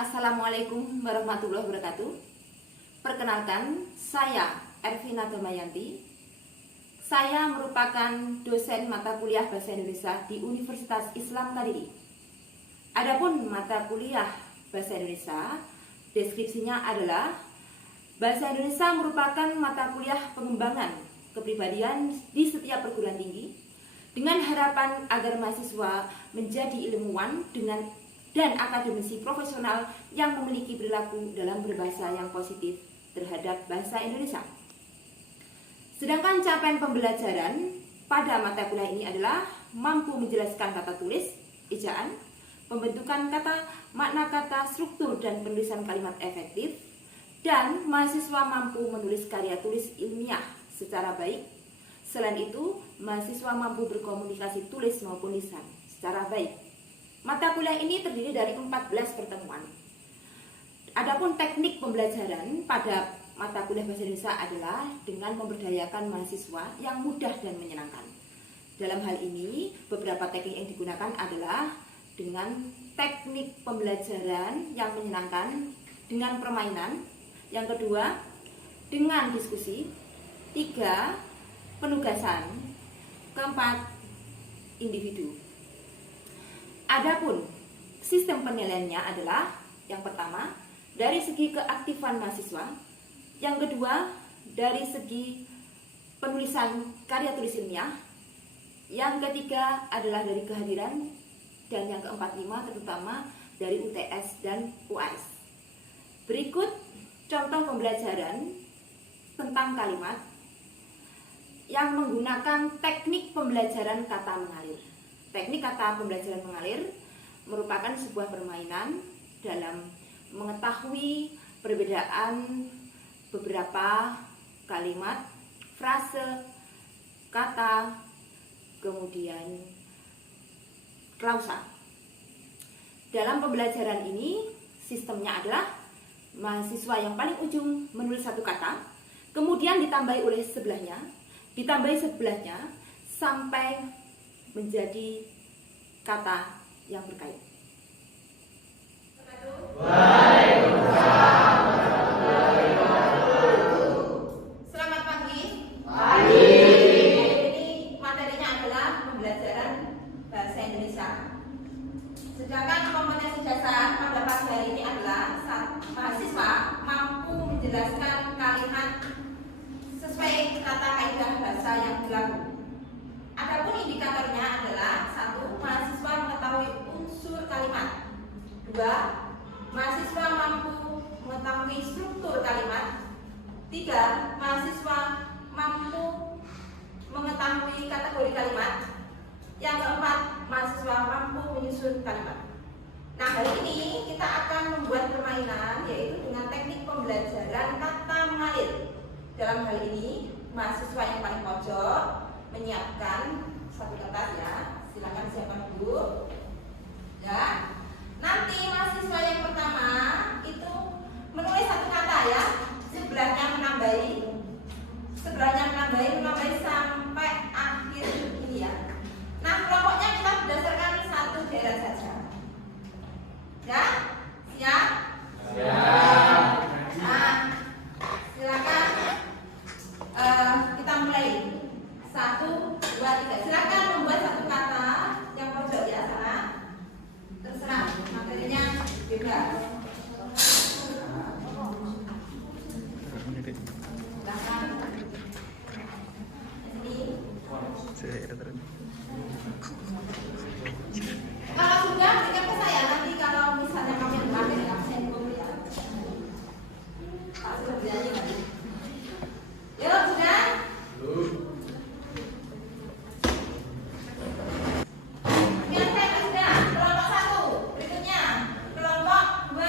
Assalamualaikum warahmatullahi wabarakatuh. Perkenalkan, saya Ervina Damayanti. Saya merupakan dosen mata kuliah Bahasa Indonesia di Universitas Islam Kadiri. Adapun mata kuliah Bahasa Indonesia, deskripsinya adalah Bahasa Indonesia merupakan mata kuliah pengembangan kepribadian di setiap perguruan tinggi dengan harapan agar mahasiswa menjadi ilmuwan dan akademisi profesional yang memiliki perilaku dalam berbahasa yang positif terhadap bahasa Indonesia. Sedangkan capaian pembelajaran pada mata kuliah ini adalah mampu menjelaskan kata tulis, ejaan, pembentukan kata, makna kata, struktur dan penulisan kalimat efektif, dan mahasiswa mampu menulis karya tulis ilmiah secara baik. Selain itu, mahasiswa mampu berkomunikasi tulis maupun lisan secara baik. Mata kuliah ini terdiri dari 14 pertemuan. Adapun teknik pembelajaran pada mata kuliah Bahasa Indonesia adalah dengan memberdayakan mahasiswa yang mudah dan menyenangkan. Dalam hal ini, beberapa teknik yang digunakan adalah dengan teknik pembelajaran yang menyenangkan, dengan permainan. Yang kedua, dengan diskusi. 3, penugasan. Keempat, individu. Adapun sistem penilaiannya adalah yang pertama dari segi keaktifan mahasiswa, yang kedua dari segi penulisan karya tulis ilmiah, yang ketiga adalah dari kehadiran, dan yang keempat lima terutama dari UTS dan UAS. Berikut contoh pembelajaran tentang kalimat yang menggunakan teknik pembelajaran kata mengalir. Teknik kata pembelajaran mengalir merupakan sebuah permainan dalam mengetahui perbedaan beberapa kalimat, frase, kata, kemudian klausa. Dalam pembelajaran ini, sistemnya adalah mahasiswa yang paling ujung menulis satu kata, kemudian ditambahi oleh sebelahnya, sampai menjadi kata yang berkait. Waalaikumsalam. Selamat pagi. Pagi. Ini materinya adalah pembelajaran bahasa Indonesia. Sedangkan kompetensi dasar pada pagi hari ini adalah mahasiswa mampu menjelaskan kalimat sesuai tata kaidah bahasa yang berlaku. Adapun indikatornya adalah 1. Mahasiswa mengetahui unsur kalimat. 2. Mahasiswa mampu mengetahui struktur kalimat. 3. Mahasiswa mampu mengetahui kategori kalimat. Yang keempat, mahasiswa mampu menyusun kalimat. Nah, hari ini kita akan membuat permainan yaitu dengan teknik pembelajaran kata mengalir. Dalam hal ini, mahasiswa yang paling pojok menyiapkan satu kertas ya, silakan siapkan dulu ya. Nanti mahasiswa yang pertama itu menulis satu kata ya, sebelahnya menambahi sampai akhir ini ya. Nah, kelompoknya kita berdasarkan satu daerah saja ya, siap? Siap. Nah, silakan kita mulai. 1, 2, 3. Silakan membuat satu kata yang pojok ya sana. Terserah, materinya bebas. Silakan. Kalau sudah berikan ke saya. Nanti kalau misalnya kami yang terakhir ya saya dulu ya. Pak sudah bernyanyi kan? Yuk sudah. Kelompok 1, berikutnya kelompok 2.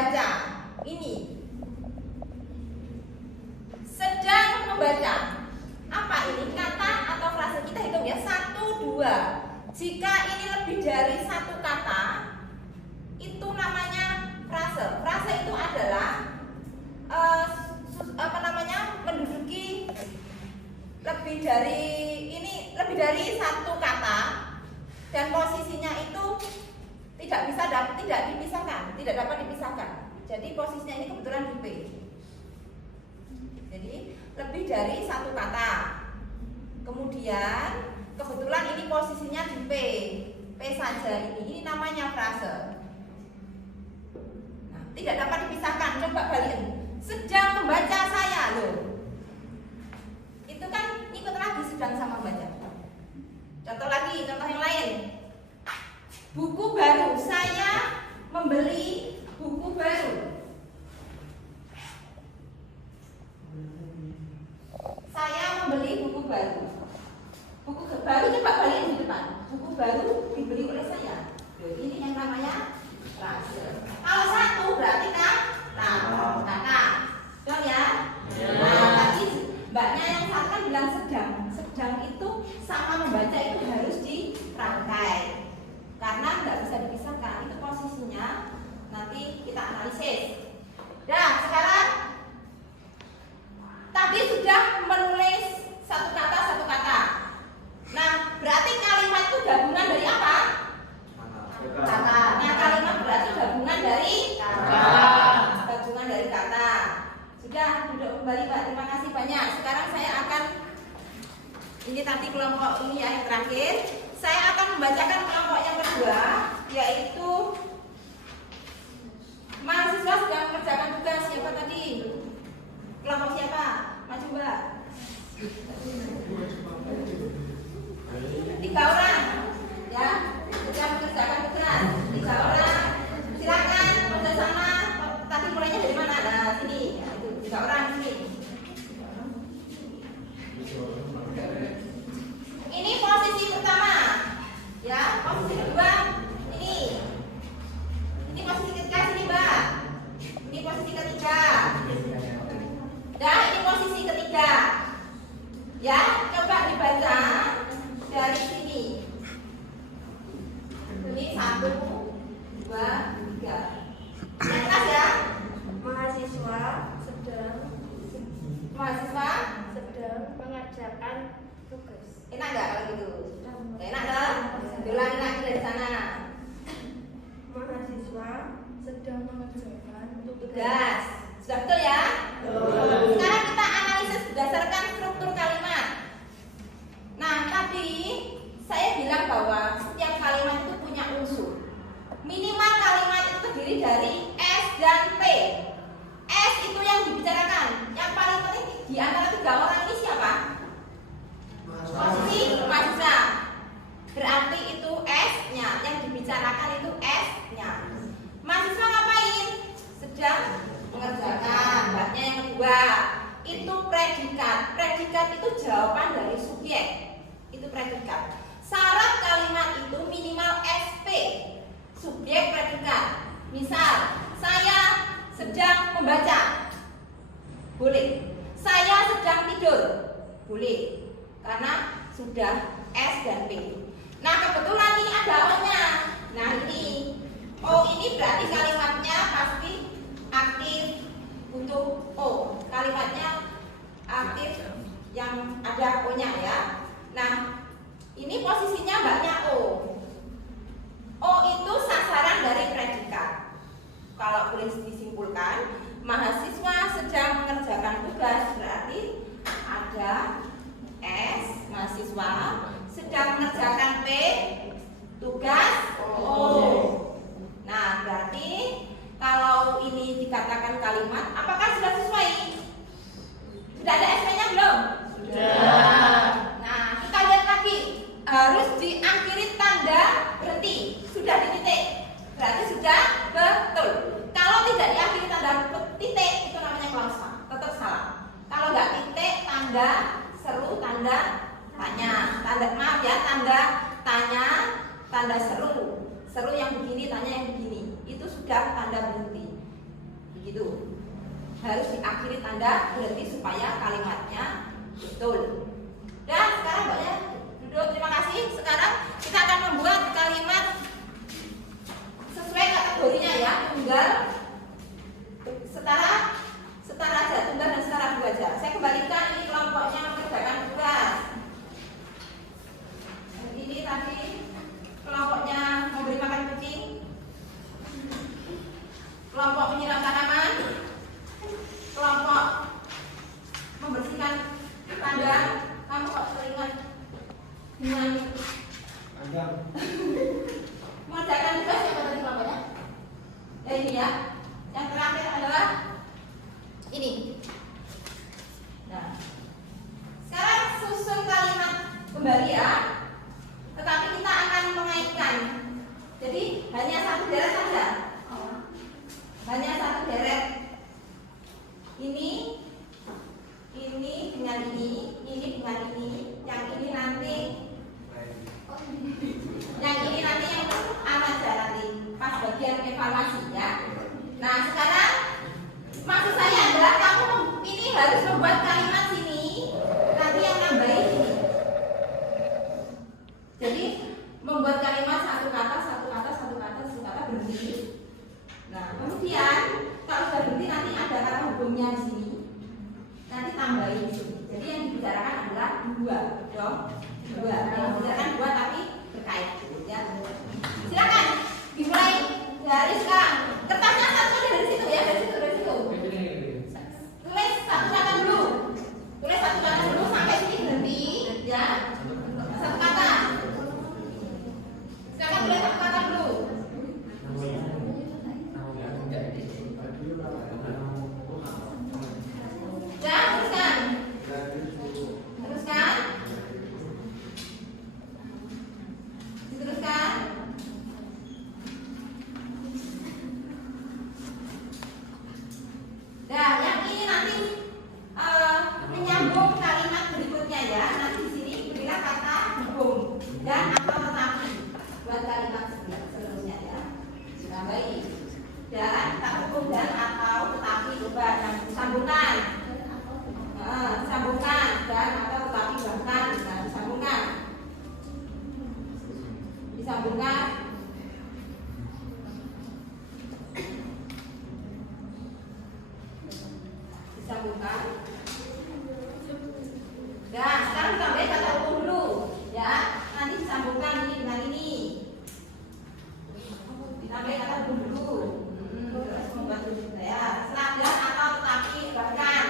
membaca. Ini sedang membaca. Apa ini? Kata atau frase? Kita hitung ya, 1, 2. Jika ini lebih dari satu kata, itu namanya frase. Frase itu adalah menduduki lebih dari satu kata, dan posisinya itu tidak dapat dipisahkan. Jadi posisinya ini kebetulan di P. Jadi lebih dari satu kata. Kemudian kebetulan ini posisinya di P. P saja ini namanya frase. Nah, tidak dapat dipisahkan. Coba balikin. Sedang membaca saya loh. Itu kan ikut lagi sedang sama baca. Contoh yang lain. Buku baru. Saya membeli buku baru. Saya membeli buku baru. Buku baru coba balikin di depan. Buku baru dibeli oleh saya. Ini yang namanya frase. Kalau satu berarti kata. Betul ya? Nah, tadi mbaknya yang satu kan bilang sedang. Sedang itu sama membaca itu harus dirangkai. Karena nggak bisa dipisahkan. Itu posisinya. Nanti kita analisis. Nah, sekarang tadi sudah menulis satu kata. Nah, berarti kalimat itu gabungan dari apa? Kata. Nah, kalimat berarti gabungan dari kata. Gabungan dari kata. Sudah, duduk kembali Pak. Terima kasih banyak. Sekarang saya akan ini tadi kelompok ini ya, yang terakhir. Saya akan membacakan kelompok yang kedua, yaitu mahasiswa sedang mengerjakan tugas. Siapa tadi? Kelompok siapa? Maju Mbak. 3 orang ya, sedang mengerjakan tugas. 3 orang. Silakan kerjasama. Tadi mulainya dari mana? Nah, sini. Ya, itu 3 orang sini. Ini posisi pertama. Ya, posisi kedua ini. Ini posisi ketiga sini, Mbak. Ini posisi ketiga. Dan ini posisi ketiga. Ya, coba dibaca dari sini. Ini 1, 2, 3. Yang keras ya. Mahasiswa sedang mengerjakan tugas. Enak nggak kalau gitu? Enak kan? Ulangi lagi dari sana. Mahasiswa sedang mengerjakan Tugas. Sudah betul ya? Sekarang kita analisis berdasarkan struktur kalimat. Nah, tadi saya bilang bahwa setiap kalimat itu punya unsur. Minimal kalimat itu terdiri dari S dan P. S itu yang dibicarakan. Yang paling penting di antara 3 orang ini siapa? Posisi mahasiswa. Berarti itu S-nya. Yang dibicarakan itu S-nya. Mahasiswa ngapain? Sedang mengerjakan. Babnya yang kedua, itu predikat. Predikat itu jawaban dari subjek. Itu predikat. Syarat kalimat itu minimal SP. Subjek predikat. Misal, saya sedang membaca. Boleh. Saya sedang tidur. Boleh. Karena sudah S dan P. Nah, kebetulan ini ada O-nya. Nah, ini O ini berarti kalimatnya pasti aktif untuk O. Kalimatnya aktif yang ada O-nya ya. Nah, ini posisinya mbaknya O. O itu sasaran dari predikat. Kalau boleh disimpulkan, mahasiswa sedang mengerjakan tugas berarti ada S, mahasiswa sedang mengerjakan P, tugas O. Nah, berarti kalau ini dikatakan kalimat, apakah sudah sesuai? Sudah ada SP-nya belum? Sudah. Nah, kita lihat lagi. Harus diakhiri tanda berhenti. Sudah di titik. Berarti sudah betul. Kalau tidak diakhiri tanda titik, itu namanya klausa. Tetap salah. Kalau nggak titik, tanda seru, tanda tanya. Tanda tanya, tanda seru. Seru yang begini, tanya yang begini. Itu sudah tanda berhenti. Gitu. Harus diakhiri tanda berhenti supaya kalimatnya betul. Dan sekarang Mbaknya duduk, terima kasih. Sekarang kita akan membuat kalimat sesuai kategorinya ya, tunggal, setara aja, tunggal dan setara dua aja. Saya kembalikan ini kelompoknya mengerjakan tugas. Ini tadi kelompoknya memberi makan kucing, kelompok menyiram tanaman, kelompok membersihkan kandang. Kamu kok seringan dengan mengerjakan tugas yang tadi kelompoknya? Ya ini ya. Yang terakhir adalah ini. Nah, sekarang susun kalimat kembali ya. Tetapi kita akan mengaitkan. Jadi hanya satu deret saja. Hanya satu deret. Ini dengan ini dengan ini. Yang ini nanti yang aja nanti pas bagian evaluasi ya. Nah sekarang maksud saya adalah kamu ini harus membuat kalimat sini, nanti yang nambahin ini. Jadi membuat kalimat satu kata berhenti. Nah kemudian kalau sudah berhenti nanti ada kata hubungnya di sini, nanti tambahin di sini. Jadi yang dibicarakan adalah dua. Yang dibicarakan dua tapi berkait ya. Silakan dimulai dari sekarang. Kertasnya satu dari situ ya, dari situ. Tulis satu kata dulu. Sampai sini berhenti ya. Satu kata. Sekarang tulis satu kata dulu. Ya, teruskan. Nah, yang ini nanti menyambung kalimat berikutnya ya. Nanti di sini berilah kata hubung dan atau tetapi buat kalimat seterusnya ya. Tambahi dan kata hubung dan atau tetapi coba yang disambungkan. Sambungkan dan atau tetapi bahkan disambungkan. Dan sekarang sampai kata hubung dulu ya. Nanti disambungkan ini dengan ini. Ditambah kata hubung dulu. Terus membantu kita ya. Setelah dan atau tetapi bahkan.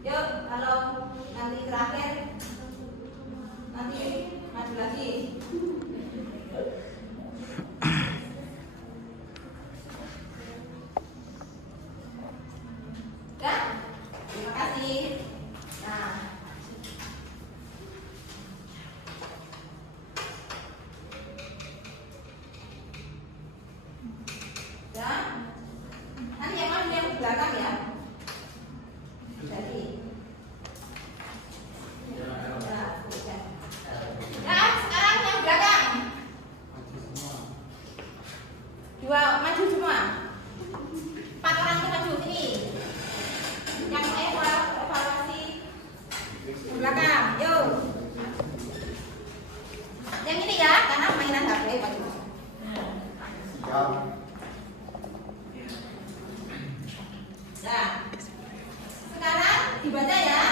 Yuk, kalau nanti terakhir nanti maju lagi. Ya, terima kasih. Nah, dan nanti yang mana yang belakang ya. Jadi sekarang yang belakang dua maju semua, 4 orang itu maju sini. Yang evaluasi belakang, yuk. Yang ini ya, karena mainan HP maju. Nah, sekarang dibaca ya.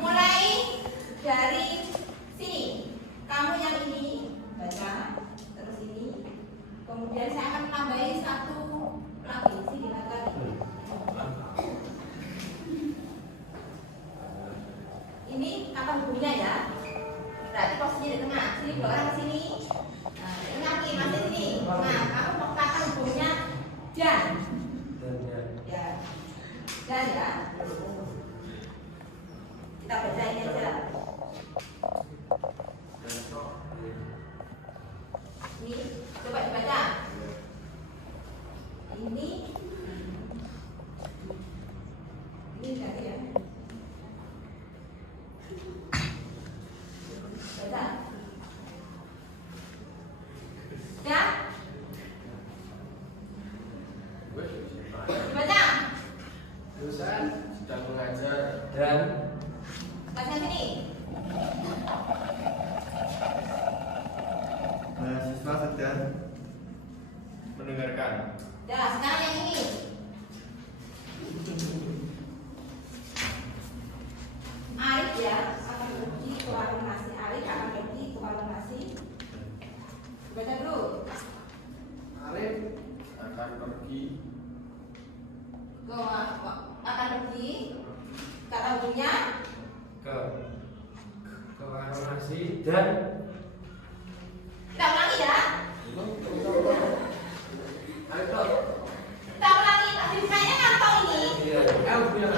Mulai dari sini. Kamu yang ini baca, terus ini. Kemudian saya akan tambahin satu lagi, sini lagi. Ini kata hubungnya ya. Berarti posisinya di tengah. Sini 2 orang sini. Nah, ini lagi masih sini. Nah, kamu mau kata hubungnya dan. Ya. Dan ya. Kita baca ini aja. Ini coba dibaca. Ini Dan Sebelah sini. Mahasiswa sedang mendengarkan. Ya, sekarang yang ini. Arif ya akan pergi ke warung nasi. Arif akan pergi ke warung nasi. Baca dulu. Arif akan pergi. Akan pergi. Kata hubungnya ke warung nasi dan kita ulangi ya. Ayo. Kita ulangi. Tapi kayaknya kantong ini. Iya. Punya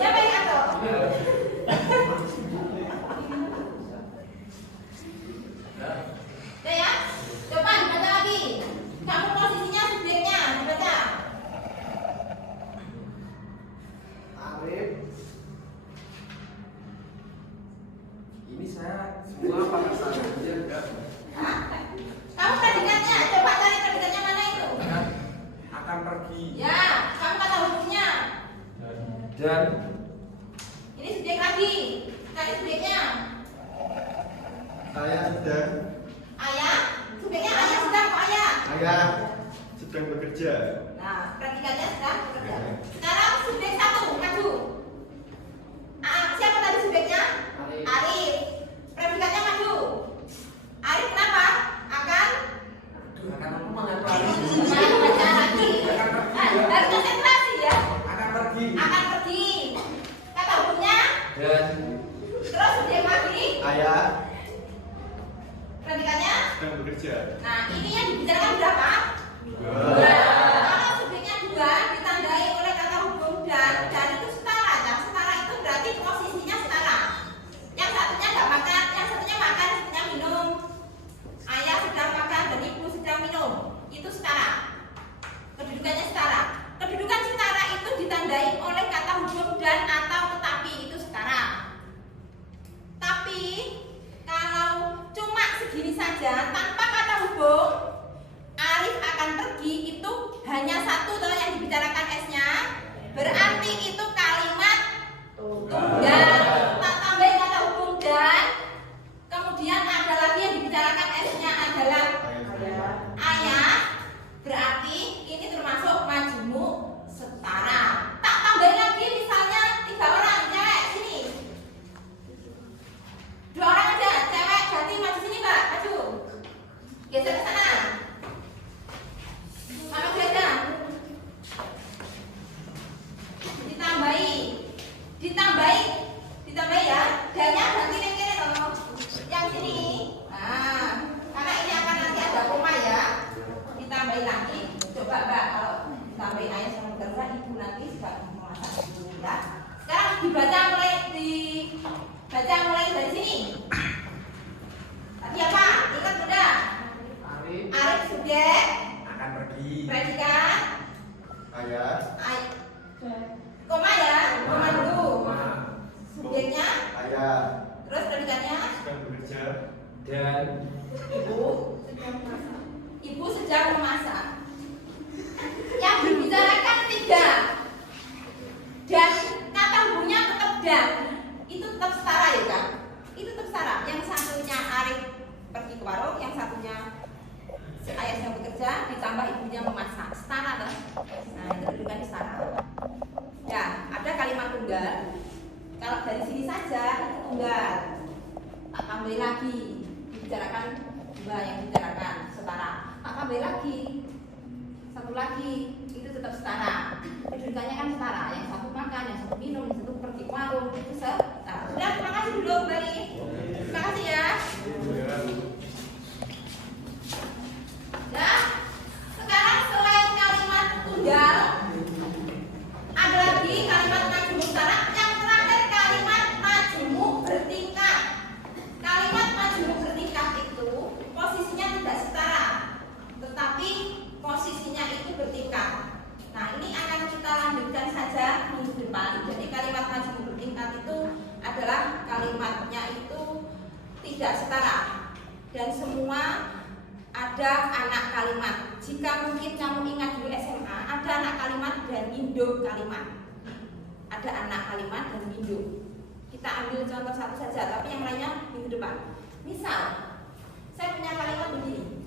Siapa yang kantong? Udah ya? Coba dibaca lagi. Kamu posisinya subjeknya dibaca. Arif. Ini saya semua pakai saja enggak. Hah? Kamu predikatnya, coba cari predikatnya mana itu? Akan pergi. Ya, kamu kata hubungnya. Dan Ini subjek lagi. Cari subjeknya. Saya sedang. Ayah. Subjeknya ayah sedang kok ayah. Ayah sedang bekerja. Nah, predikatnya sedang bekerja. Sekarang subjek satu, maju. Siapa tadi subjeknya? Arif. Arif. Predikatnya maju. Arif kenapa? Akan aku mengapa baca lagi. Harus konsentrasi ya. akan pergi. Akan pergi. Kata hubungnya. Dan Terus subjek lagi. Ayah Predikatnya. sedang bekerja. Nah, ini yang dibicarakan berapa? Dua. Kalau subjeknya dua ditandai oleh kata hubung dan itu setara. Nah, setara itu berarti posisinya setara. Yang satunya nggak makan, yang satunya makan, satunya minum. Ayah sedang makan dan ibu sedang minum. Itu setara. Kedudukannya setara. Kedudukan setara itu ditandai oleh kata hubung dan atau tetapi itu setara. Tapi kalau cuma segini saja tanpa kata hubung, Arif akan pergi itu hanya satu toh yang dibicarakan S-nya. Berarti itu kalimat tunggal. Tak tambahin kata hubung dan kemudian ada lagi yang dibicarakan S-nya adalah ayah. Berarti ini termasuk majemuk setara. Tak tambahin lagi misalnya 3 orang cewek sini. 2 orang aja cewek ganti maju sini mbak, maju. Geser ke sana. Mana beda? Ditambahi ya. Dan-nya ganti yang kiri toh. Yang sini. Nah, karena ini akan nanti ada koma ya. Ditambahi lagi. Coba mbak kalau ditambahi ayah sama bekerja, ibu nanti sudah memasak dulu ya. Sekarang dibaca mulai dari sini. Tadi apa? Ingat bunda? Arif subjek. akan pergi. Predikat. Ayah Koma ya, koma dulu. Subjeknya, Ayah terus predikatnya. sedang bekerja. Dan Ibu sedang memasak. Yang dibicarakan 3 dan kata hubungnya tetap dan. Itu tetap setara ya kan? Itu tetap setara. Yang satunya Arif pergi ke warung, yang satunya ayah sedang bekerja, ditambah ibunya memasak. Setara kan? Nah, itu kedudukannya setara. Ya, ada kalimat tunggal. Kalau dari sini saja itu tunggal. Tak tambah lagi. Dibicarakan 2 yang dibicarakan setara. Tak tambah lagi. 1 lagi itu tetap setara. Kedudukannya kan setara. Yang satu makan, yang satu minum, yang satu pergi ke warung. Itu setara. Sudah, terima kasih dulu kembali. Terima kasih ya. Nah, sekarang selain kalimat tunggal, ada lagi kalimat majemuk setara. Yang terakhir kalimat majemuk bertingkat. Kalimat majemuk bertingkat itu posisinya tidak setara, tetapi posisinya itu bertingkat. Nah, ini akan kita lanjutkan saja minggu depan. Jadi kalimat majemuk bertingkat itu adalah kalimatnya itu tidak setara dan semua ada anak kalimat. Jika mungkin kamu ingat dulu SMA, ada anak kalimat dan induk kalimat. Ada Ada anak kalimat dan induk. Kita ambil contoh satu saja, tapi yang lainnya minggu depan. Misal, saya punya kalimat begini.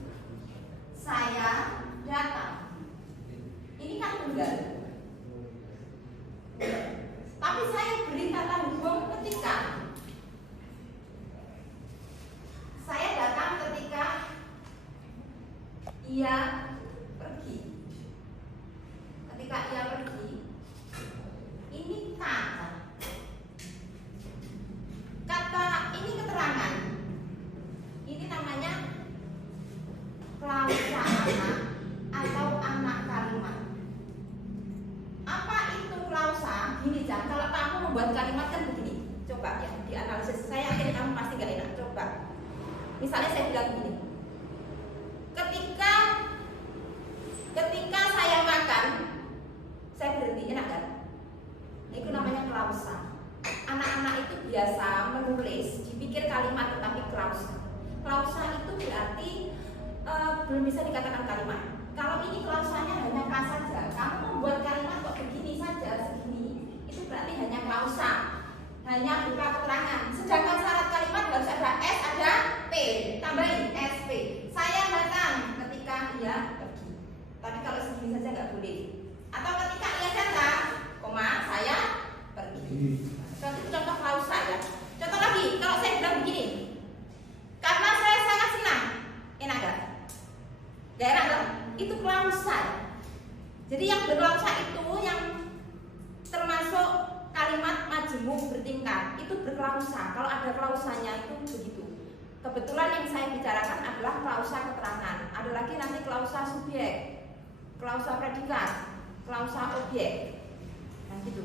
Saya datang. Ini kan tunggal. Tapi saya beri kata hubung ketika saya datang ketika ia pergi. Ketika ia pergi, ini kata. Kata ini keterangan. Ini namanya klausa anak atau anak kalimat. Apa itu klausa? Gini, Cak, kalau kamu membuat kalimat kan begini. Coba ya, dianalisis. Saya yakin kamu pasti gak enak. Coba. Misalnya saya bilang begini. Ketika saya makan, saya berhenti, enak kan? Itu namanya klausa. Anak-anak itu biasa menulis, dipikir kalimat tetapi klausa. Klausa itu berarti belum bisa dikatakan kalimat. Kalau ini klausanya hanya K saja, kamu membuat kalimat kok begini saja, segini, itu berarti hanya klausa, hanya berupa keterangan. Sedangkan syarat kalimat harus ada S, ada P, tambahin SP. Saya datang ketika ia pergi. Tapi kalau segini saja nggak boleh. Atau ketika ia datang, koma, saya pergi. Contoh klausa ya. Contoh lagi, kalau saya bilang begini, karena saya sangat senang, enak gak? Gak enak dong? Itu klausa. Jadi yang berklausa itu yang termasuk kalimat majemuk bertingkat, itu berklausa. Kalau ada klausanya itu begitu. Kebetulan yang saya bicarakan adalah klausa keterangan. Ada lagi nanti klausa subjek, klausa predikat, klausa objek. Nah gitu.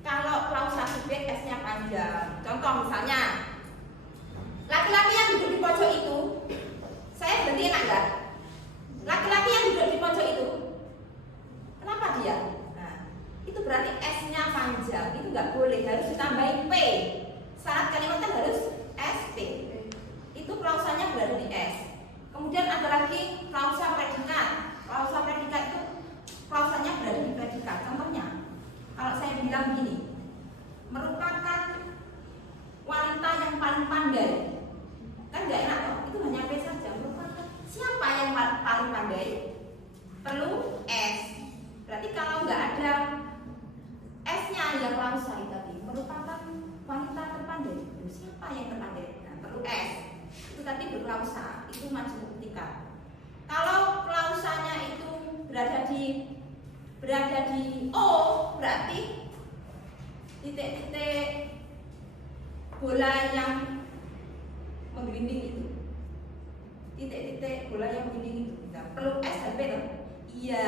Kalau klausa subjek S-nya panjang. Contoh misalnya, laki-laki yang duduk di pojok itu, saya berarti enak gak? Laki-laki yang duduk di pojok itu, kenapa dia? Nah, itu berarti S-nya panjang. Itu nggak boleh, harus ditambahin P. Syarat kalimat kan harus SP. Itu klausanya berada di S. Kemudian ada lagi klausa predikat. Klausa predikat itu klausanya berada di predikat. Contohnya, kalau saya bilang begini, merupakan wanita yang paling pandai, kan nggak enak toh? Itu hanya P saja. Merupakan siapa yang paling pandai? Perlu S. Berarti kalau nggak ada S-nya ya klausa tadi. Merupakan wanita terpandai. Siapa yang terpandai? Nah, perlu S. Itu tadi berklausa. Itu majemuk tingkat. Kalau klausanya itu berada di O, berarti titik-titik bola yang menggelinding itu. Titik-titik bola yang menggelinding itu. Nah, perlu S dan P loh. Ia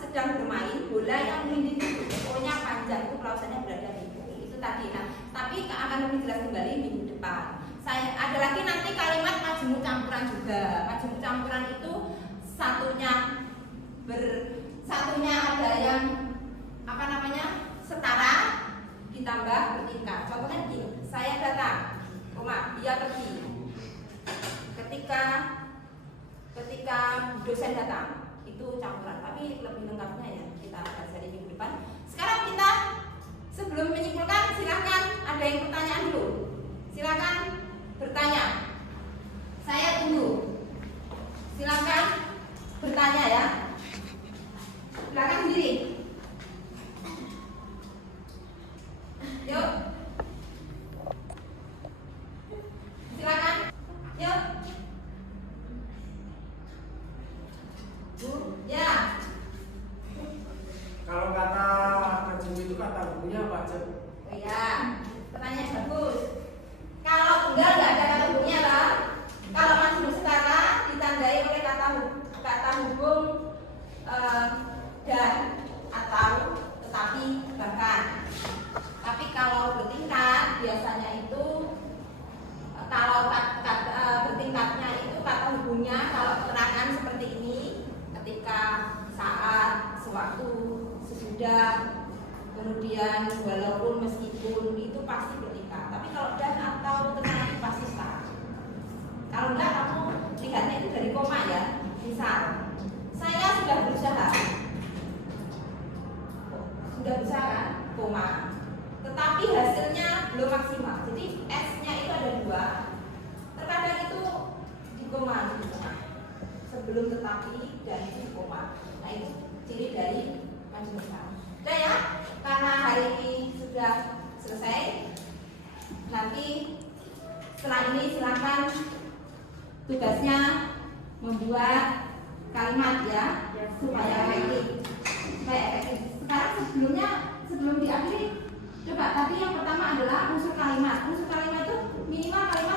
sedang bermain bola yang menggelinding itu. Pokoknya panjang, itu klausanya berada di O. Itu tadi. Nah, tapi akan lebih jelas kembali minggu depan. Saya ada lagi nanti kalimat majemuk campuran juga. Majemuk campuran itu satunya ada yang setara ditambah bertingkat. Contohnya begini, saya datang, koma, dia pergi. Ketika dosen datang, itu campuran. Tapi lebih lengkapnya ya kita pelajari minggu depan. Sekarang kita sebelum menyimpulkan, silakan ada yang pertanyaan dulu. Silakan bertanya. Saya tunggu. Silakan bertanya ya. Silakan sendiri. Yuk. Silakan. Yuk. Bu, ya. Kalau kata majemuk itu kata hubungnya apa aja? Oh ya, pertanyaan bagus. Kalau tunggal nggak ada kata hubungnya lah. Kalau majemuk setara ditandai oleh kata hubung dan atau tetapi bahkan. Tapi kalau bertingkat biasanya itu kalau bertingkatnya itu kata hubungnya kalau keterangan seperti ini ketika, saat, sewaktu, sesudah, kemudian walaupun, meskipun, itu pasti bertingkat. Tapi kalau dan atau tetapi pasti setara. Kalau enggak kamu lihatnya itu dari koma ya. Misal saya sudah berusaha kan? Koma. tapi hasilnya belum maksimal. Jadi S-nya itu ada 2. Terkadang itu di koma gitu. Sebelum tetapi dan di koma. Nah itu ciri dari majmu'ah. Udah ya, karena hari ini sudah selesai. Nanti setelah ini silakan tugasnya membuat kalimat ya, supaya efektif. Sekarang sebelum diakhiri, coba tapi yang pertama adalah unsur kalimat. Unsur kalimat itu minimal kalimat